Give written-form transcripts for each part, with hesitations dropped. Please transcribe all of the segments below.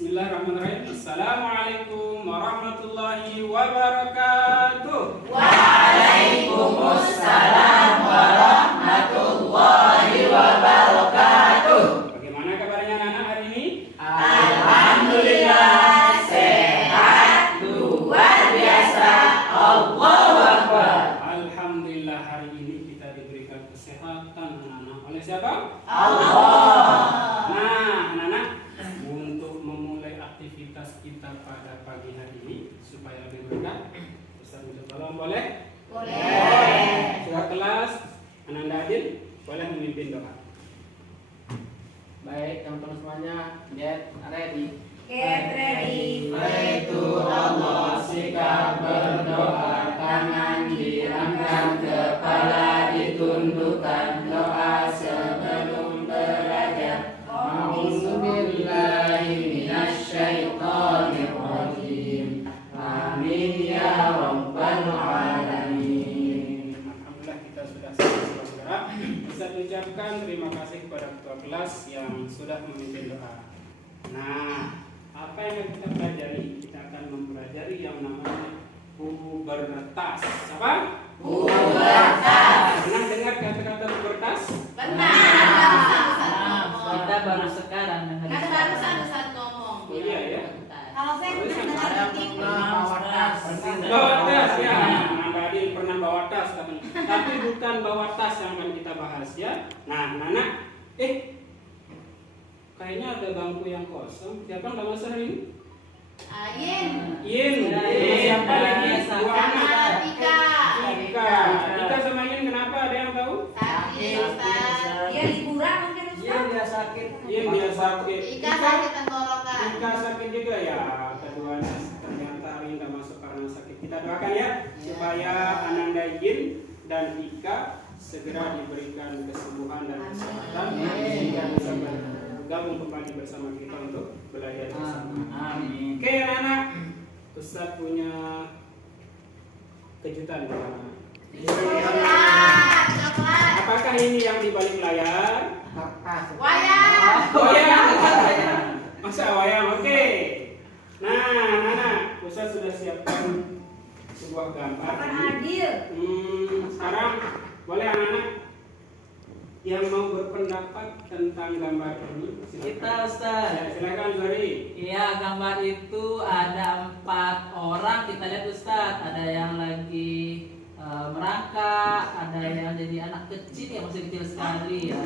Bismillahirrahmanirrahim. Assalamualaikum warahmatullahi wabarakatuh. Waalaikumsalam warahmatullahi wabarakatuh. Bagaimana kabarnya anak-anak hari ini? Alhamdulillah sehat luar biasa. Allahu Akbar. Alhamdulillah hari ini kita diberikan kesehatan anak-anak. Oleh siapa? Allah. Nah, anak-anak, untuk memulai aktivitas kita pada pagi hari ini supaya lebih berkah, Ustaz minta tolong boleh? Boleh. Sudah kelas, Ananda Adil boleh memimpin doa. Baik, teman-teman semuanya, get ready. Get ready. Yaitu Allah, sikap berdoa, tangan diangkat, kepala ditundukkan, doa sebelum belajar. A'udzubillahi minasyaitonir rajim. Amin ya rabbal alamin. Alhamdulillah kita sudah selesai bergerak. Bisa ucapkan terima kasih kepada ketua kelas yang sudah memimpin doa. Nah, apa yang kita pelajari? Kita akan mempelajari yang namanya pubertas. Apa? Pubertas. Pernah dengar kata-kata pubertas? Kita baru sekarang dengar. Oh iya ya. Kalau saya pernah dengar Bawa tas ya. Anda Adil pernah bawa tas katanya. Tapi bukan bawa tas yang akan kita bahas ya. Nah, Nana, kayaknya ada bangku yang kosong. Siapa nggak masuk hari ini? Yin. Siapa lagi? Dua anak. Ika sama Yin kenapa? Ada yang tahu? Dia liburan mungkin Dia sakit. Yin dia sakit. Ika sakit tenggorokan. Ika sakit juga ya. Keduanya ternyata hari ini nggak masuk karena sakit. Kita doakan ya supaya Ananda Yin dan Ika segera diberikan kesembuhan dan kesehatan sehingga bisa bergabung kembali bersama kita untuk belajar bersama. Amin. Oke anak-anak, Ustaz punya kejutan buat anak. Coklat. Apakah ini yang di balik layar? Wayang. Wayang. Masa wayang? Oke. Nah, anak-anak, Ustaz sudah siapkan sebuah gambar. Adil. Sekarang boleh anak-anak yang mau berpendapat tentang gambar ini? Kita Ustaz. Ya, silakan Zori. Iya, gambar itu ada 4 orang. Kita lihat Ustaz, ada yang lagi merangkak, ada yang jadi anak kecil yang masih kecil sekali ya.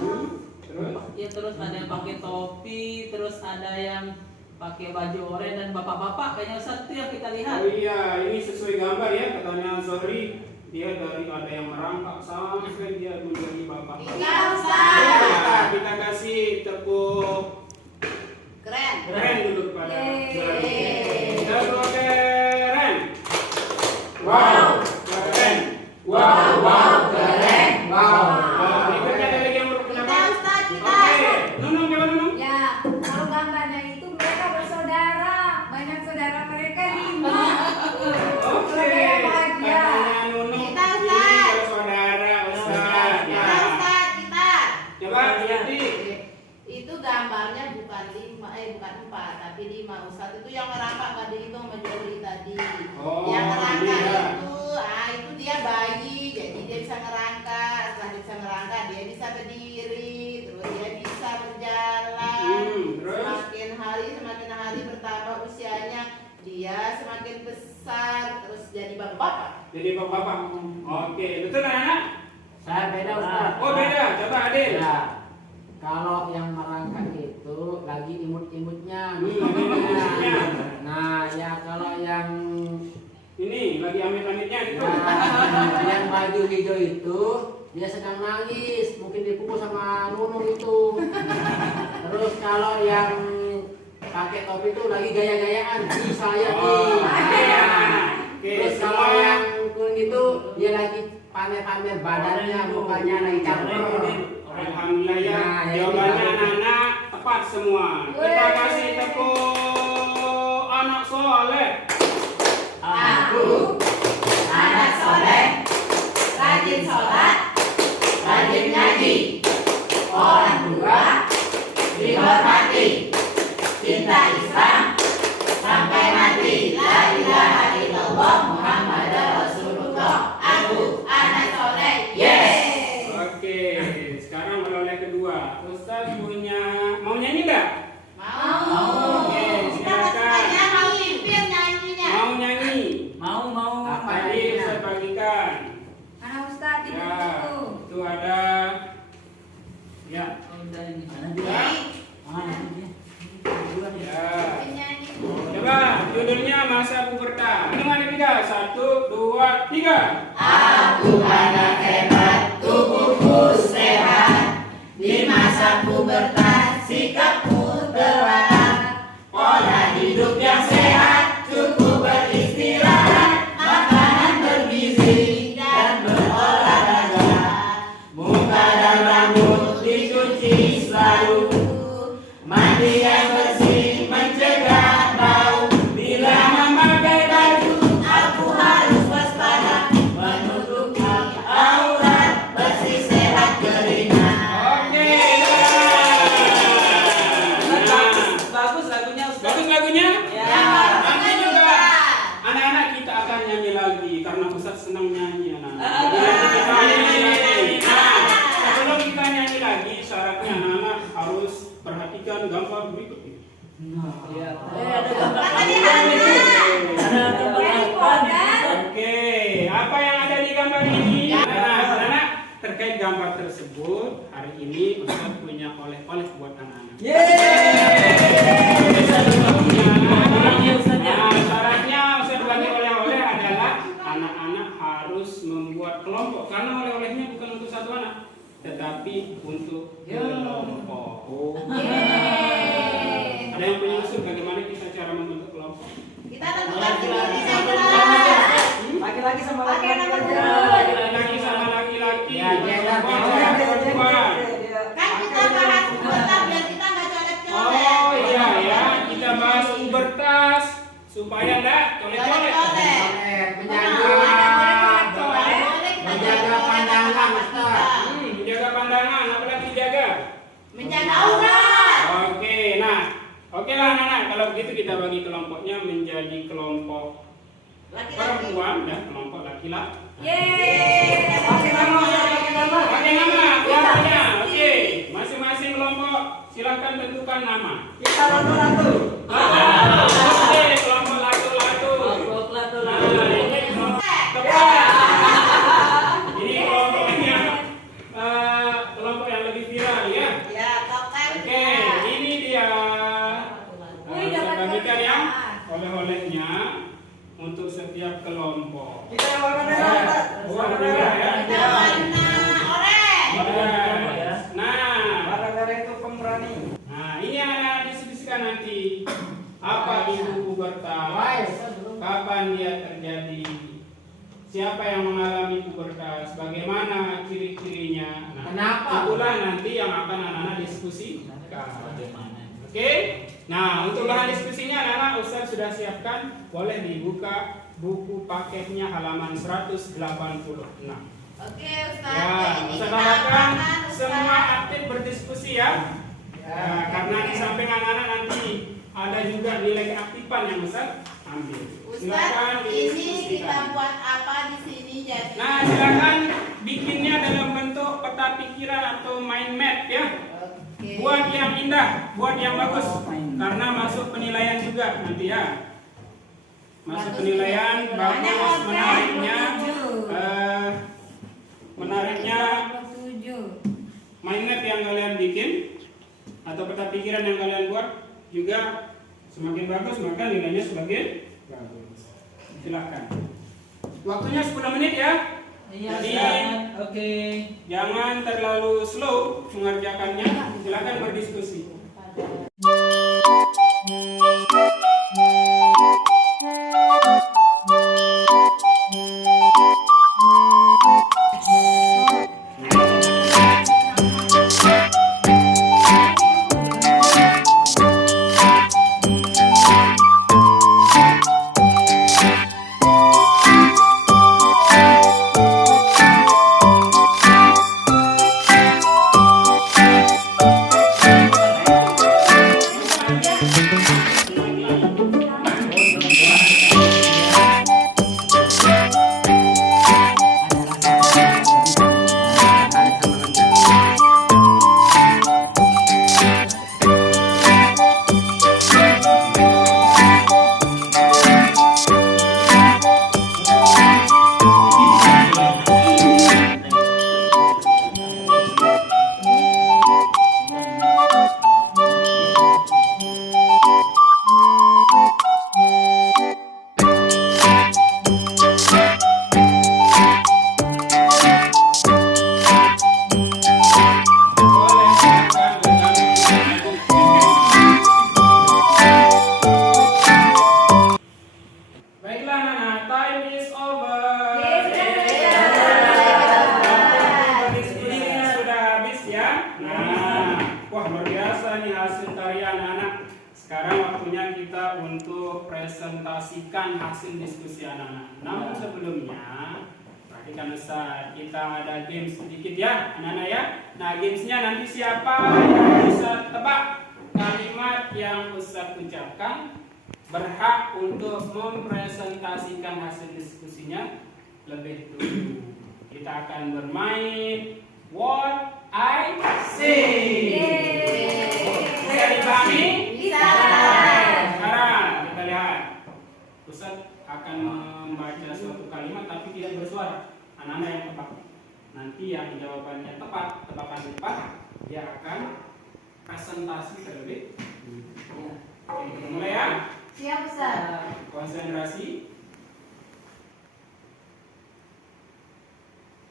Terus? Ya, terus ada yang pakai topi, terus ada yang pakai baju oranye dan bapak-bapak kayaknya Ustaz itu yang kita lihat. Oh iya, ini sesuai gambar ya katanya Zori. Dia dari ada yang merangkak sampai dia menjadi bapak. Iya, Ustaz. Ya, kita kasih tepuk Keren. keren dulu kepada Zori. Yeay. Tepuk keren. Wow. Keren. Keren. Berikutnya ada lagi yang berpendapat. Kita, Ustaz, kita. Oke, Nunung coba Nunung. Ya, kalau gambarnya itu mereka bersaudara, banyak saudara mereka 5. Oke. Yang bahagia. Katanya Nunung Kita, ini Ustaz. bersaudara Ustaz. Kita, Ya. Ustaz, kita. Coba Yati. Itu gambarnya bukan 4, tapi 5 Ustaz. Itu yang merangkak tadi itu sama Jody tadi. Oh, Yang merangkak iya. itu dia bayi, jadi dia bisa ngerangkak. Setelah dia bisa ngerangkak, dia bisa berdiri, terus dia bisa berjalan. Terus? Semakin hari bertambah usianya, dia semakin besar, terus jadi bapak-bapak. Jadi bapak-bapak. Oke, betul anak? Saya beda Ustaz. Oh beda, coba Adil. Ya. Kalau yang merangkak itu lagi imut-imutnya. Imut-imutnya. Nah, ya kalau yang Ini lagi amit-amitnya gitu. yang baju hijau itu dia sedang nangis, mungkin dipukul sama Nunung itu. Terus kalau yang pakai topi itu lagi gaya-gayaan, di saya Oh, nih. iya. Oke, Terus kalau semua yang kuning itu dia lagi pamer-pamer badannya, mukanya lagi caper. Alhamdulillah ya. Nah, ya, Jawabannya ini. anak-anak tepat semua. Kita kasih tepuk anak soleh. Aku anak soleh, rajin sholat, rajin ngaji, orang tua dihormati, cinta Islam, judulnya masa pubertas. Dengan tiga, 1, 2, 3. Aku anak hebat, tubuhku sehat. Di masa pubertas sikapku telah. Pola hidup yang sehat, cukup beristirahat, makanan bergizi dan berolahraga. Muka dan rambut dicuci selalu, mandi yang bersih mencegah bau. Bila memakai baju, aku harus waspada, menutupi aurat, bersih sehat keringat. Oke. Bagus lagunya Ustaz. Bagus lagunya? Ya. Nanti juga anak-anak kita akan nyanyi lagi karena Ustaz senang nyanyi anak-anak. Jadi kita nyanyi lagi. Nah, sebelum kita nyanyi lagi, syaratnya anak-anak harus perhatikan gambar berikut ini. Iya. Oke, apa yang ada di gambar ini? Nah, anak-anak, terkait gambar tersebut, hari ini Ustaz punya oleh-oleh buat anak-anak. Nah, syaratnya Ustaz bagi oleh-oleh adalah anak-anak harus membuat kelompok karena oleh-olehnya bukan untuk satu anak, tetapi untuk kelompok. Ada yang punya usul bagaimana kita cara membentuk kelompok? Kita tentukan dulu di sana. Laki-laki sama Pakai nomor laki-laki. Laki-laki sama laki-laki. Ya, ya, Perempuan sama perempuan. Kan kita bahas pubertas biar kita nggak colek-colek. Oh iya ya, kita bahas pubertas supaya enggak colek-colek. Menjaga pandangan, Ustaz. Menjaga pandangan, apalagi dijaga. Menjaga aurat. Oke, nah, oke lah anak-anak, kalau begitu kita bagi kelompoknya menjadi kelompok Laki-laki. perempuan dan kelompok laki-laki. Yeay. Pakai nama, pakai nama. Pakai nama kelompoknya, oke. Masing-masing kelompok silakan tentukan nama. Kita ratu-ratu. Oke, kelompok latu-latu. Ratu-ratu. Nah, ini kelompok tepat. Ini kelompok yang lebih viral ya. Ya, topeng. Oke, ini dia. Wih, Saya dapat bagikan ya kertas. oleh-olehnya untuk setiap kelompok. Kita yang warna merah, Ustaz. Warna merah ya. Kita warna oranye. Nah, Warna merah itu pemberani. nah ini anak diskusikan nanti. Apa itu pubertas? Kapan dia terjadi? Siapa yang mengalami pubertas? Bagaimana ciri-cirinya? Nah, Kenapa? itulah nanti yang akan anak-anak diskusikan. Oke? Nah, untuk bahan diskusinya anak-anak Ustaz sudah siapkan. Boleh dibuka buku paketnya halaman 186. Oke, Ustaz. Ya, Jadi Ustaz kita harapkan apakan, Ustaz? semua aktif berdiskusi ya. Ya, karena di samping anak-anak nanti ada juga nilai keaktifan yang Ustaz ambil. Silakan Ustaz, ini didiskusikan. kita buat apa di sini jadi? Nah, silakan bikinnya dalam bentuk peta pikiran atau mind map ya. Oke. Buat yang indah, buat yang bagus. Karena masuk penilaian juga nanti ya. Masuk Bagus. penilaian bagus, Oke, menariknya. 27. Menariknya 27. mind map yang kalian bikin atau peta pikiran yang kalian buat juga semakin bagus maka nilainya semakin bagus. Silakan. Waktunya 10 menit ya. Iya, Jadi, Ustaz. Oke. Jangan terlalu slow mengerjakannya. Silakan berdiskusi. sekarang waktunya kita untuk presentasikan hasil diskusi anak-anak. Namun sebelumnya, perhatikan Ustaz, kita ada games sedikit ya, anak-anak ya. Nah, gamesnya nanti siapa yang bisa tebak kalimat yang Ustaz ucapkan berhak untuk mempresentasikan hasil diskusinya lebih dulu. Kita akan bermain What I Say. Bisa dipahami? Bisa. Sekarang kita lihat. Ustaz akan membaca suatu kalimat tapi tidak bersuara. Anak-anak yang tepat. Nanti yang jawabannya tepat, tebakan tepat, dia akan presentasi terlebih. Oke, kita mulai ya. Siap Ustaz. Konsentrasi.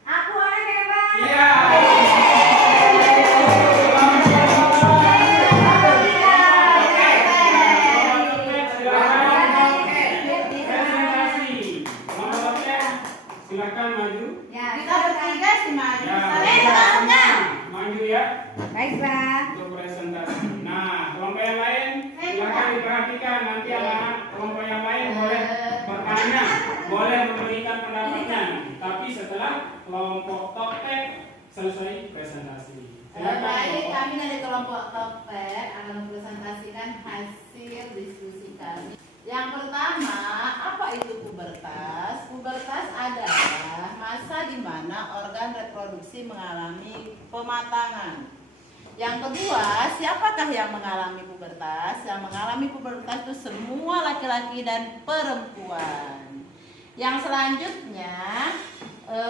Aku anak hebat. Iya. Silakan maju. Ya, Kita bertiga sih maju. Ya, Kalian maju ya baiklah. untuk presentasi. Nah, kelompok yang lain silakan diperhatikan. Nanti anak kelompok yang lain boleh bertanya, boleh memberikan pendapatnya. Tapi setelah kelompok Toptek selesai presentasi. Silakan. Baik, kelompok. kami dari kelompok Toptek akan mempresentasikan hasil diskusi kami. Yang pertama, apa itu pubertas? Pubertas adalah masa di mana organ reproduksi mengalami pematangan. Yang kedua, siapakah yang mengalami pubertas? Yang mengalami pubertas itu semua laki-laki dan perempuan. Yang selanjutnya,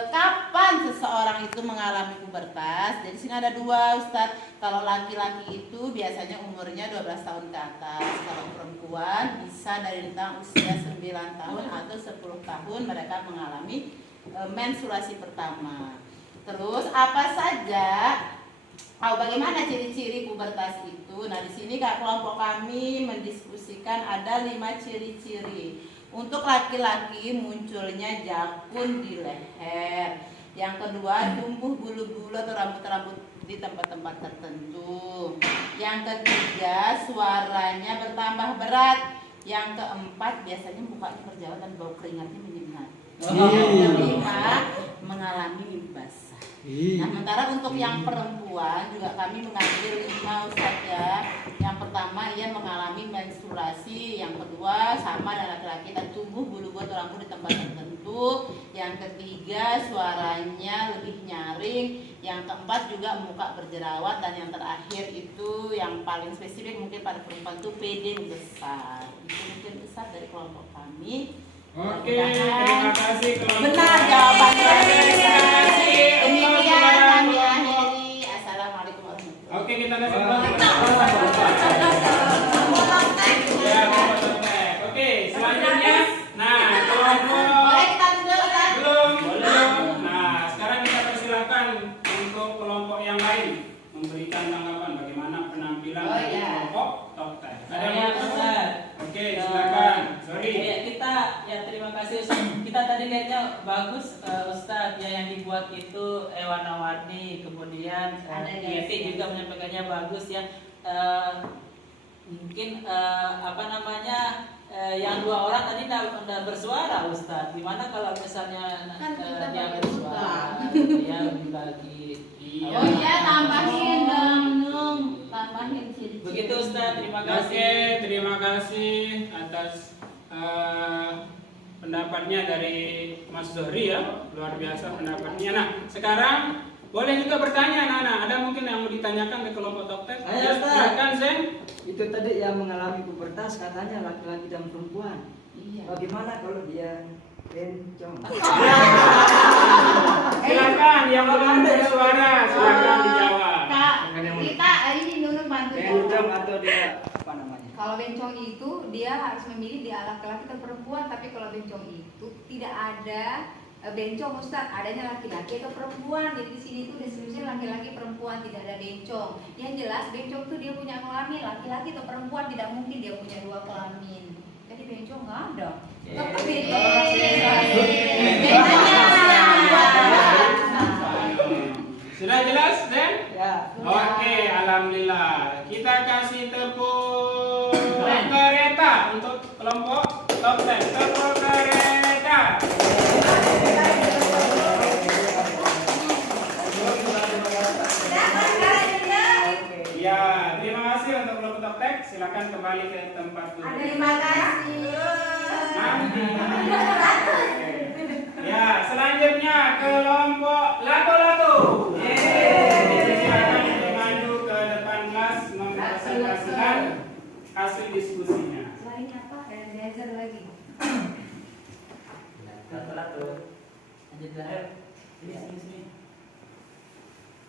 kapan seseorang itu mengalami pubertas? Jadi sini ada dua, Ustadz. Kalau laki-laki itu biasanya umurnya 12 tahun ke atas. Kalau perempuan bisa dari rentang usia 9 tahun atau 10 tahun mereka mengalami menstruasi pertama. Terus apa saja? Bagaimana ciri-ciri pubertas itu? Nah, di sini kelompok kami mendiskusikan ada 5 ciri-ciri. Untuk laki-laki munculnya jakun di leher. Yang kedua, tumbuh bulu-bulu atau rambut-rambut di tempat-tempat tertentu. Yang ketiga, suaranya bertambah berat. Yang keempat, biasanya mukanya berjawab dan bau keringatnya menyengat. Yang kelima, mengalami mimpi basah. Nah, sementara untuk yang perempuan juga kami mengambil 5 Ustaz ya. Yang pertama, ia mengalami menstruasi. Yang kedua, sama dengan laki-laki dan tumbuh bulu-bulu atau rambut di tempat tertentu. Yang ketiga, suaranya lebih nyaring. Yang keempat juga muka berjerawat. Dan yang terakhir itu yang paling spesifik mungkin pada perempuan itu PD besar. Itu mungkin besar dari kelompok kami. Oke, terima kasih kelompok. Benar jawabannya. Terima kasih. Demikian kami akhiri. Assalamualaikum warahmatullahi wabarakatuh. Oke, kita kasih ya, kelompok Toptek. Oke, selanjutnya. Nah, kelompok Boleh kita duduk, Ustaz? belum. Nah, sekarang kita persilakan untuk kelompok yang lain memberikan tanggapan bagaimana penampilan Oh, dari iya. kelompok Toptek. Ada Saya yang mau? Ustaz. Oke, silakan. Sorry. Ya, kita ya terima kasih Ustaz. Kita tadi lihatnya bagus Ustaz ya, yang dibuat itu warna-warni, kemudian Ada Yeti juga menyampaikannya bagus ya. Mungkin apa namanya yang 2 orang tadi udah bersuara Ustaz. Gimana kalau misalnya Kan kita dia pakai bersuara utang. ya dibagi. Iya. Oh iya, tambahin dong, Nung. Tambahin ciri-ciri. Begitu Ustaz, terima Oke, kasih. terima kasih atas pendapatnya dari Mas Zohri ya, luar biasa pendapatnya. Nah, sekarang boleh juga bertanya, Nana. Ada mungkin yang mau ditanyakan ke kelompok Toptek? Ayo, Ya, Ustaz. silakan, Zen. Itu tadi yang mengalami pubertas katanya laki-laki dan perempuan. Iya. Bagaimana kalau dia bencong? Silakan yang belum bersuara, silakan dijawab. Kak, kita ini Nunung bantu ya. Bencong atau dia apa namanya? Kalau bencong itu dia harus memilih dia laki-laki atau perempuan, tapi kalau bencong itu tidak ada bencong Ustaz, adanya laki-laki atau perempuan. Jadi di sini itu deskripsinya laki-laki perempuan, tidak ada bencong. Yang jelas bencong itu dia punya kelamin laki-laki atau perempuan, tidak mungkin dia punya 2 kelamin. Jadi bencong nggak ada. Tetap Sudah jelas, Zen? Ya. Oke, alhamdulillah. Kita kasih tepuk. untuk kelompok topeng. Tepuk mereka. Ya, terima kasih untuk kelompok topeng. Silakan kembali ke tempat duduk. Terima kasih. Nanti. Ya, selanjutnya kelompok lato-lato. Silakan maju ke depan kelas mempresentasikan hasil diskusinya. Selain apa? Ada belajar lagi. Lato-lato. Lanjut lah. Sini.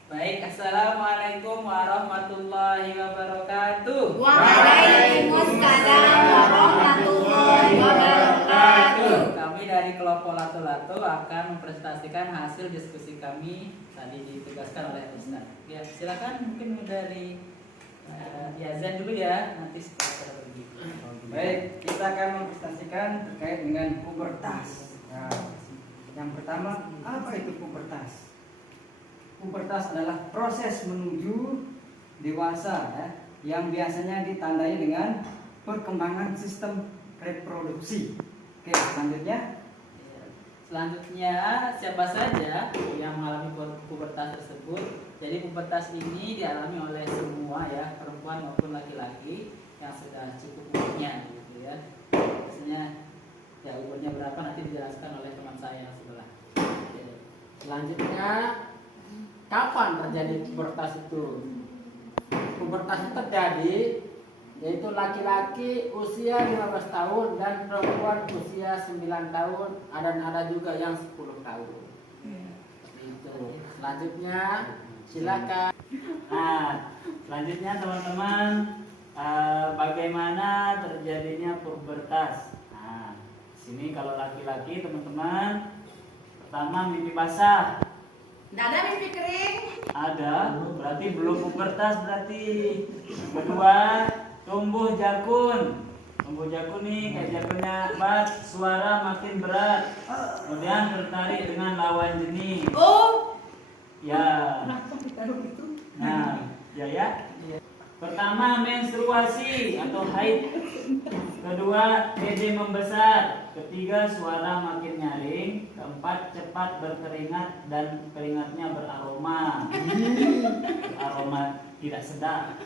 Baik, assalamualaikum warahmatullahi wabarakatuh. Waalaikumsalam warahmatullahi wabarakatuh. Kami dari kelompok Lato-Lato akan mempresentasikan hasil diskusi kami tadi ditugaskan oleh Ustaz. Ya, silakan mungkin dari Yazan dulu ya, nanti setelah pergi. Baik, kita akan mempresentasikan terkait dengan pubertas. Nah, yang pertama, apa itu pubertas? Pubertas adalah proses menuju dewasa ya, yang biasanya ditandai dengan perkembangan sistem reproduksi. Oke, selanjutnya. Selanjutnya, siapa saja yang mengalami pubertas tersebut? Jadi pubertas ini dialami oleh semua ya, perempuan maupun laki-laki yang sudah cukup umurnya gitu ya. Biasanya ya umurnya berapa nanti dijelaskan oleh teman saya yang sebelah. Oke. Selanjutnya, kapan terjadi pubertas itu? Pubertas itu terjadi yaitu laki-laki usia 15 tahun dan perempuan usia 9 tahun, ada juga yang 10 tahun. Itu. Selanjutnya silakan. Nah, selanjutnya teman-teman, bagaimana terjadinya pubertas? Nah, sini kalau laki-laki teman-teman, pertama mimpi basah. Tidak ada mimpi kering. Ada, berarti belum pubertas berarti. Kedua, tumbuh jakun. Tumbuh jakun nih, kayak jakunnya bat, suara makin berat. Kemudian tertarik dengan lawan jenis. Oh, Ya. Nah, ya. Pertama, menstruasi atau haid. Kedua, dede membesar. Ketiga, suara makin nyaring. Keempat, cepat berkeringat dan keringatnya beraroma. Aroma tidak sedap.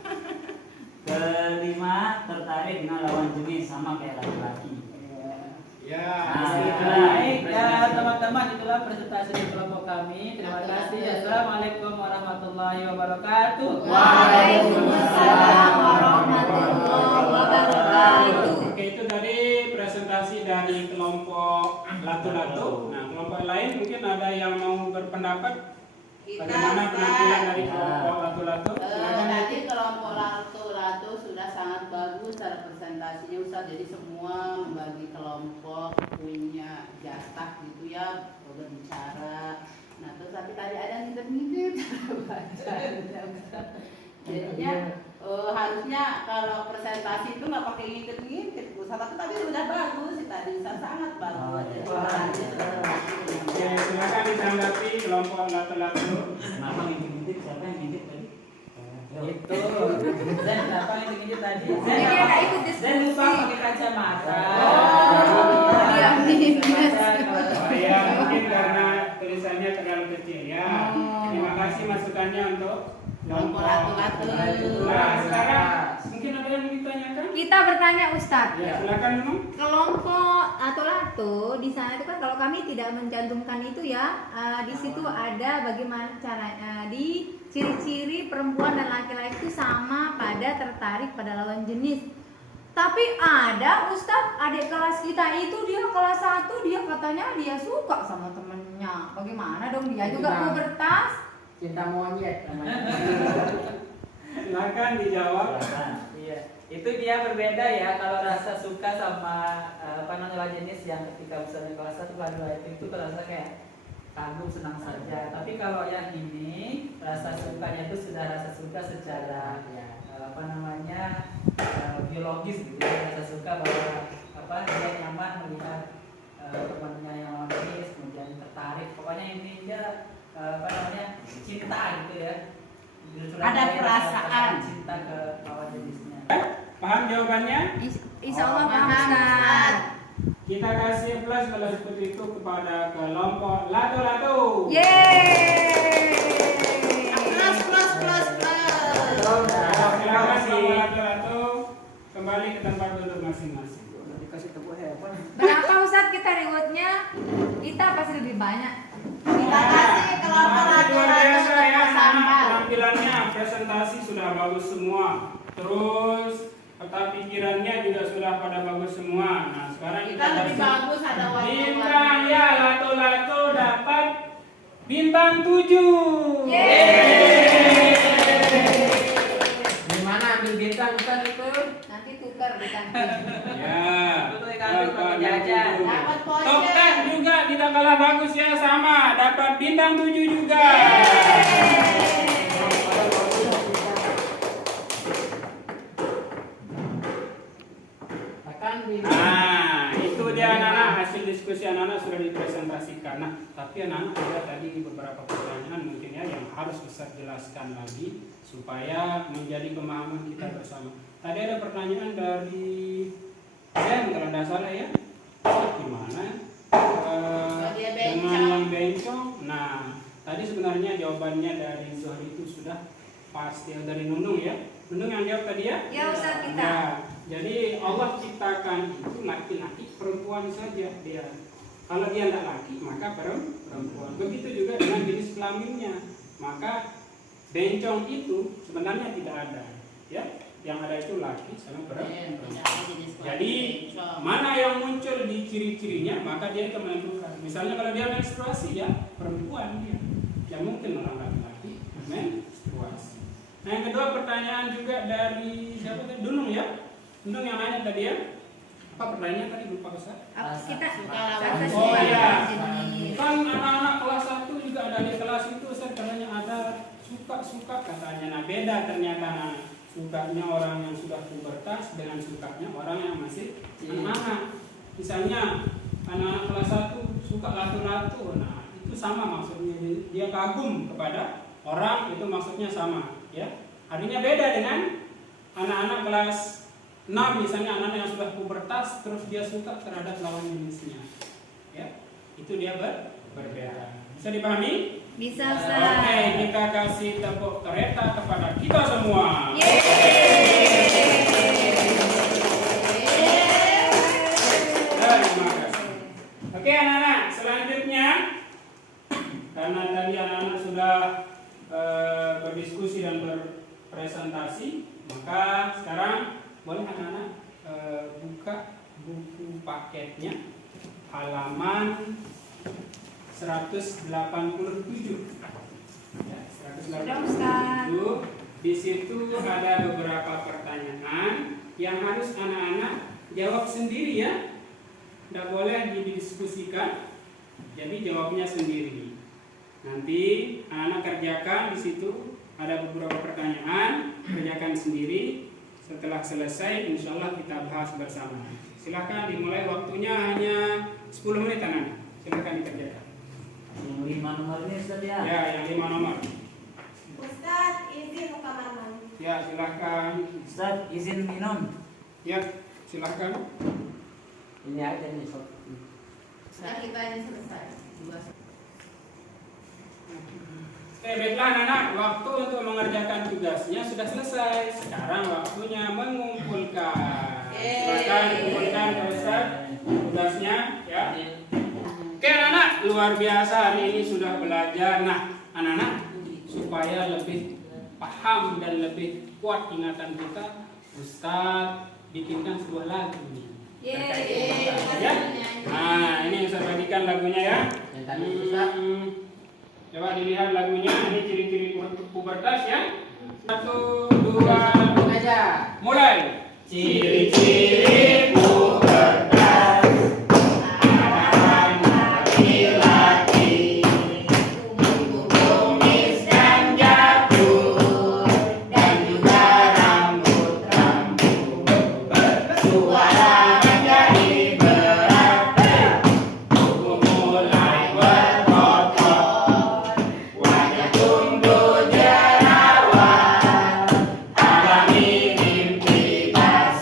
Kelima, tertarik dengan lawan jenis sama kayak laki-laki. Ya, Nah, baik ya teman-teman, itulah presentasi di kelompok kami. Terima kasih. Assalamualaikum warahmatullahi wabarakatuh. Waalaikumsalam warahmatullahi wabarakatuh. Oke, itu tadi presentasi dari kelompok Lato-Lato. Nah, kelompok lain mungkin ada yang mau berpendapat bagaimana penampilan dari kelompok Lato-Lato? Silakan. tadi kelompok Lato-Lato sudah sangat bagus cara presentasinya Ustaz. Jadi semua membagi kelompok punya jatah gitu ya berbicara. Nah terus tapi tadi ada yang ngintip-ngintip baca. Jadinya harusnya kalau presentasi itu nggak pakai ngintip-ngintip Ustaz. Tapi tadi sudah bagus sih tadi Ustaz, sangat bagus. Jadi Oke, silakan ditanggapi kelompok Lato-Lato. Kenapa ngintip-ngintip? Siapa yang ngintip tadi? Itu. Zen, kenapa ngintip-ngintip tadi? Jadi dia nggak ikut diskusi. Zen lupa pakai kacamata. Iya, Oh iya, mungkin karena tulisannya terlalu kecil ya. Terima kasih masukannya untuk kelompok Lato-Lato. Nah, sekarang mungkin ada yang mau ditanyakan? Kita bertanya Ustadz. Ya, silakan Nung. Kelompok Lato-Lato di sana itu kan kalau kami tidak mencantumkan itu ya, di situ ada bagaimana caranya di ciri-ciri perempuan dan laki-laki itu sama pada tertarik pada lawan jenis. Tapi ada Ustadz adik kelas kita itu dia kelas 1 dia katanya dia suka sama temennya. Bagaimana dong dia juga pubertas? cinta monyet namanya. Silakan dijawab. Iya, itu dia berbeda ya. Kalau rasa suka sama lawan jenis yang ketika misalnya kelas 1 kelas 2 itu terasa kayak kagum senang saja. Tapi kalau yang ini rasa sukanya itu sudah rasa suka secara biologis gitu ya. Rasa suka bahwa dia nyaman melihat temannya yang lawan jenis, kemudian tertarik. Pokoknya ini dia cinta gitu ya. Ada perasaan cinta ke lawan jenisnya. Paham jawabannya? Insya Allah paham Paham, Ustaz. Ustaz. Kita kasih plus kalau seperti itu kepada kelompok lato-lato. Yeay. Plus, plus, plus, plus. Terima kasih lato-lato. Kembali ke tempat duduk masing-masing. Dikasih tepuk hebat. Berapa Ustaz kita rewardnya? Kita pasti lebih banyak. Kita kasih kelompok Luar lato-lato biasa ya, untuk anak sambal. penampilannya, presentasi sudah bagus semua. Terus peta pikirannya juga sudah pada bagus semua. Nah sekarang Kita lebih kasih bagus ada bintang ya, lato-lato dapat bintang 7. Gimana ambil bintang Ustaz itu? Nanti tukar di kantin. Ya. Betul, kami pakai jajan. Dapat Top voucher. 10 juga tidak kalah bagus ya, sama dapat bintang 7 juga. Akan di Nah, itu dia anak-anak, hasil diskusi anak-anak sudah dipresentasikan. Nah, tapi anak-anak ada tadi beberapa pertanyaan mungkin ya yang harus Ustaz jelaskan lagi supaya menjadi pemahaman kita bersama. Tadi ada pertanyaan dari Zen kalau tidak salah ya. Gimana? Dia Dengan bencong. yang bencong. Nah, tadi sebenarnya jawabannya dari Zohri itu sudah pasti dari Nunung ya. Nunung yang jawab tadi ya? Ya Ustaz kita. Ya, jadi Allah ciptakan itu laki-laki, perempuan saja dia. Kalau dia tidak laki, maka perempuan. Begitu juga dengan jenis kelaminnya. Maka bencong itu sebenarnya tidak ada, ya. Yang ada itu laki sama perempuan. Jadi mana yang muncul di ciri-cirinya, maka dia itu menentukan. Misalnya kalau dia menstruasi ya perempuan dia. Ya mungkin orang laki-laki menstruasi. Nah yang kedua pertanyaan juga dari siapa tadi? Dunung ya? Dunung yang nanya tadi ya? Apa pertanyaannya tadi lupa Ustaz? Kita Suka Oh iya. Sini. Kan anak-anak kelas 1 juga ada di kelas itu Ustaz katanya ada suka-suka katanya. Nah beda ternyata sukanya orang yang sudah pubertas dengan sukanya orang yang masih anak-anak. Misalnya anak-anak kelas 1 suka lato-lato. Nah itu sama maksudnya, dia kagum kepada orang, itu maksudnya sama ya. Artinya beda dengan anak-anak kelas 6 misalnya, anak-anak yang sudah pubertas terus dia suka terhadap lawan jenisnya ya, itu dia berbeda. Bisa dipahami? Bisa Ustaz. Oke, kita kasih tepuk kereta kepada kita semua. Terima kasih. Oke anak-anak, selanjutnya karena tadi anak-anak sudah berdiskusi dan berpresentasi, maka sekarang boleh anak-anak buka buku paketnya halaman 187 ya, 187. Di situ ada beberapa pertanyaan yang harus anak-anak jawab sendiri ya, tidak boleh didiskusikan, jadi jawabnya sendiri. Nanti anak-anak kerjakan, di situ ada beberapa pertanyaan, kerjakan sendiri. Setelah selesai, insya Allah kita bahas bersama. Silakan dimulai, waktunya hanya 10 menit anak. Silakan dikerjakan. Yang 5 nomor ini Ustaz ya. Ya, yang 5 nomor. Ustaz, izin ke kamar mandi. Ya, silakan. Ustaz izin minum. Ya, silakan. ini aja nih sob. Nah, kita ini selesai. Oke, baiklah anak-anak, waktu untuk mengerjakan tugasnya sudah selesai. Sekarang waktunya mengumpulkan. Silakan dikumpulkan Pak Ustaz tugasnya ya. Oke anak-anak, luar biasa hari ini sudah belajar. Nah, anak-anak supaya lebih paham dan lebih kuat ingatan kita, Ustaz bikinkan sebuah lagu nih. Ya? Nah, ini Ustaz bagikan lagunya ya. Yang tadi Ustaz. Coba dilihat lagunya, ini ciri-ciri pubertas ya. 1, 2, aja. mulai. Ciri-ciri pubertas. Kumis dan jatuh, dan juga rambut-rambut bersuara menjadi berat. Tubuh mulai berotot, wajah tumbuh jerawat, alami mimpi basah.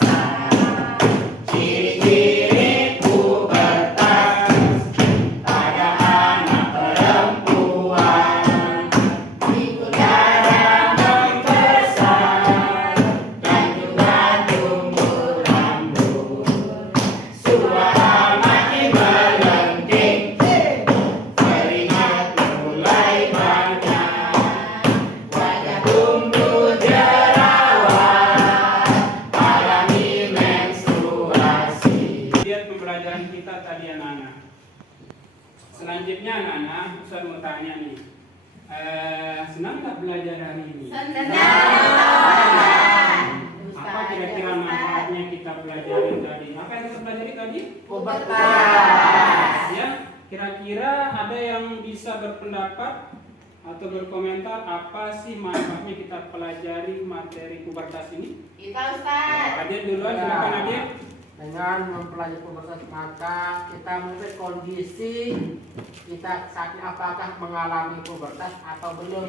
pembelajaran kita tadi anak-anak. Selanjutnya anak-anak, Ustaz mau tanya nih. Senang nggak belajar hari ini? Apa kira-kira manfaatnya kita pelajari tadi? Apa yang kita pelajari tadi? Pubertas. Ya, kira-kira ada yang bisa berpendapat atau berkomentar apa sih manfaatnya kita pelajari materi pubertas ini? Kita Ustaz. Adit duluan, silakan Adit. Dengan mempelajari pubertas maka kita melihat kondisi kita saat ini apakah mengalami pubertas atau belum.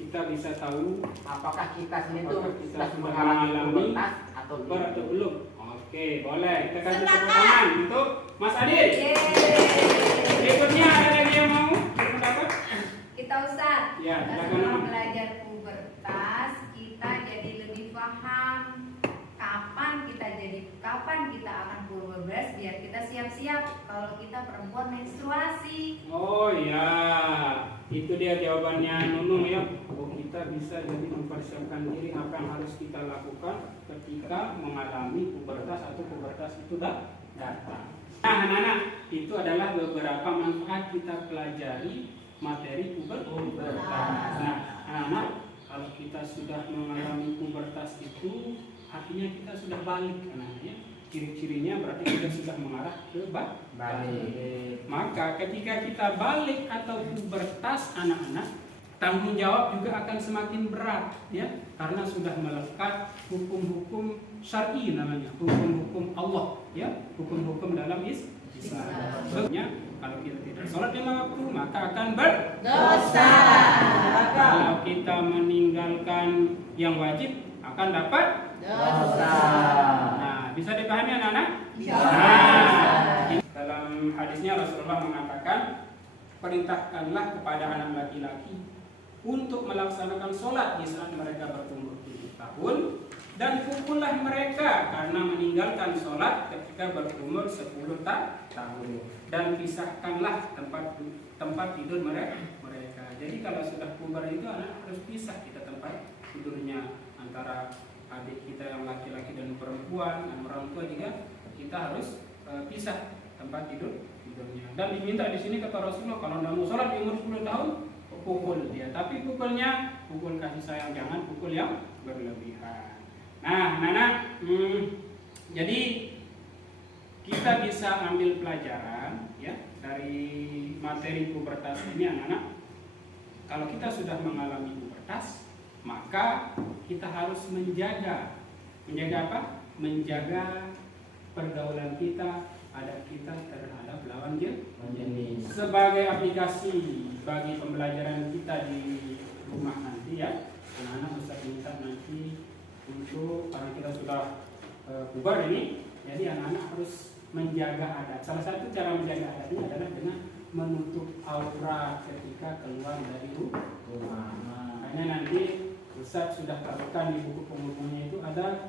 Kita bisa tahu Apakah kita sendiri itu apakah kita sudah sudah mengalami mengalami pubertas atau puber atau belum. belum. Oke, boleh. Kita kasih tepuk tangan untuk Mas Adit. Berikutnya ada lagi yang mau berpendapat? Kita Ustaz, Ya, silakan. setelah belajar pubertas, kita jadi lebih paham kapan kita akan pubertas biar kita siap-siap kalau kita perempuan menstruasi. Oh ya, itu dia jawabannya Nunung ya. Oh, kita bisa jadi mempersiapkan diri apa yang harus kita lakukan ketika mengalami pubertas atau pubertas itu datang. Nah, anak-anak, itu adalah beberapa manfaat kita pelajari materi pubertas. Nah, anak-anak, kalau kita sudah mengalami pubertas itu artinya kita sudah balik anak-anaknya. Ciri-cirinya berarti kita sudah mengarah ke balik. Maka ketika kita balik atau pubertas anak-anak, tanggung jawab juga akan semakin berat ya, karena sudah melekat hukum-hukum syar'i namanya, hukum-hukum Allah ya, hukum-hukum dalam Islam. Sebabnya kalau kita tidak sholat 5 waktu maka akan berdosa. Kalau kita meninggalkan yang wajib akan dapat dosa. Nah, bisa dipahami anak-anak? Bisa. Nah, dalam hadisnya Rasulullah mengatakan, perintahkanlah kepada anak laki-laki untuk melaksanakan sholat di saat mereka berumur 7 tahun dan pukullah mereka karena meninggalkan sholat ketika berumur 10 tahun dan pisahkanlah tempat tidur mereka. Jadi kalau sudah puber itu anak harus pisah kita tempat tidurnya antara adik kita yang laki-laki dan perempuan, dan orang tua juga kita harus pisah tempat tidurnya. Dan diminta di sini kata Rasulullah kalau tidak mau sholat di umur 10 tahun pukul dia, tapi pukulnya pukul kasih sayang, jangan pukul yang berlebihan. Nah, anak-anak, jadi kita bisa ambil pelajaran ya dari materi pubertas ini anak-anak. Kalau kita sudah mengalami pubertas, maka kita harus menjaga apa? Menjaga pergaulan kita, adab kita terhadap lawan jenis. Sebagai aplikasi bagi pembelajaran kita di rumah nanti ya, anak-anak bisa minta nanti untuk karena kita sudah puber ini, jadi anak-anak harus menjaga adab. Salah satu cara menjaga adabnya adalah dengan menutup aurat ketika keluar dari rumah. Makanya nanti Ustaz sudah taruhkan di buku pengumumannya itu ada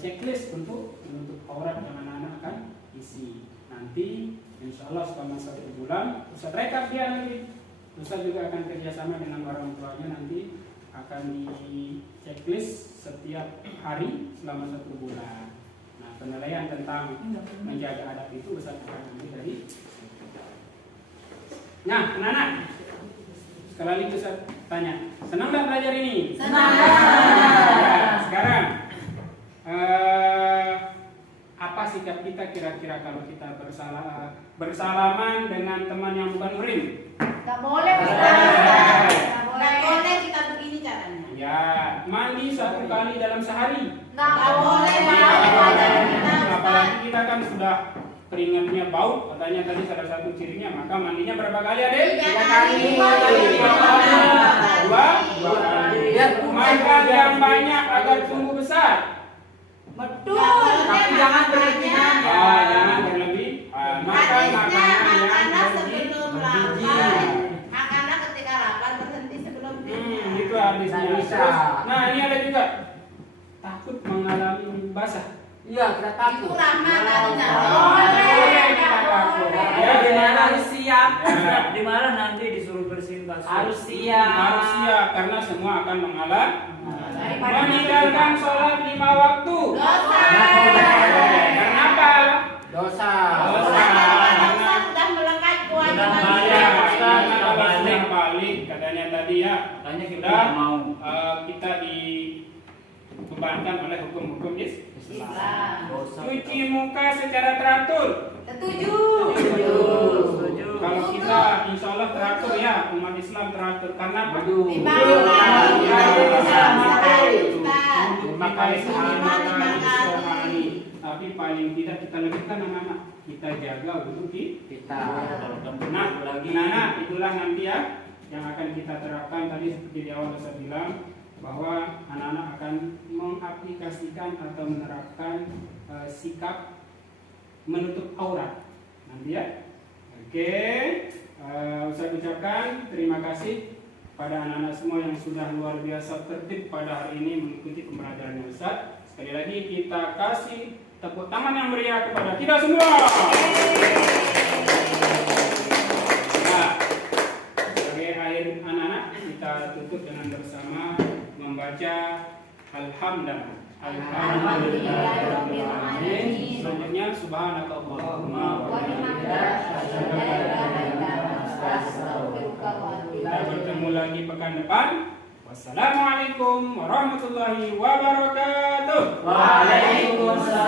checklist untuk menutup aurat yang anak-anak akan isi. Nanti insya Allah selama 1 bulan Ustaz rekap dia nanti. Ustaz juga akan kerjasama dengan orang tuanya nanti akan di checklist setiap hari selama 1 bulan. Nah, penilaian tentang menjaga adab itu Ustaz akan ambil dari. Nah, anak-anak, sekali lagi Ustaz tanya, senang nggak belajar ini? Senang. Ya, sekarang apa sikap kita kira-kira kalau kita bersalaman dengan teman yang bukan muhrim? Nggak boleh kita. Nggak boleh kita begini caranya. Ya, mandi 1 kali dalam sehari. Nggak boleh ajaran kita. Apalagi kita kan sudah keringatnya bau, katanya tadi salah satu cirinya, maka mandinya berapa kali adik? 3 kali. 2 kali. Makan yang banyak agar tumbuh besar. Betul. Tapi jangan berlebihan. Jangan berlebih. Makan makanan yang sebelum bergizi. lapar. Makanlah ketika lapar, berhenti sebelum kenyang. Itu hadisnya. Nggak bisa. Nah, ini ada juga takut mengalami mimpi basah. Iya, kita takut. Itu rahmat tadinya. Boleh kita takut. Ya, gimana harus siap. Di mana nanti disuruh bersihin kasur? Harus siap. Harus siap karena semua akan mengalami. Daripada Meninggalkan sholat 5 waktu. dosa. Karena adalah kita dibebankan oleh hukum-hukum Islam. Cuci muka secara teratur. Setuju. Kalau kita insya Allah teratur ya, umat Islam teratur karena apa? Memakai sehari. Tapi paling tidak kita lebihkan anak-anak, kita jaga untuk kita. Nah, itulah nanti ya yang akan kita terapkan tadi seperti di awal saya bilang bahwa anak-anak akan mengaplikasikan atau menerapkan sikap menutup aurat nanti ya. Oke, saya ucapkan terima kasih pada anak-anak semua yang sudah luar biasa tertib pada hari ini mengikuti pembelajaran Ustaz. Sekali lagi kita kasih tepuk tangan yang meriah kepada kita semua. Nah, sebagai akhir anak-anak kita tutup dengan bersama membaca Alhamdulillah. Alhamdulillahirrahmanirrahim. Selanjutnya subhanakallahumma wa bihamdika asyhadu an la ilaha illa anta astaghfiruka wa atubu ilaik. Kita bertemu lagi pekan depan. Wassalamualaikum warahmatullahi wabarakatuh. Waalaikumsalam.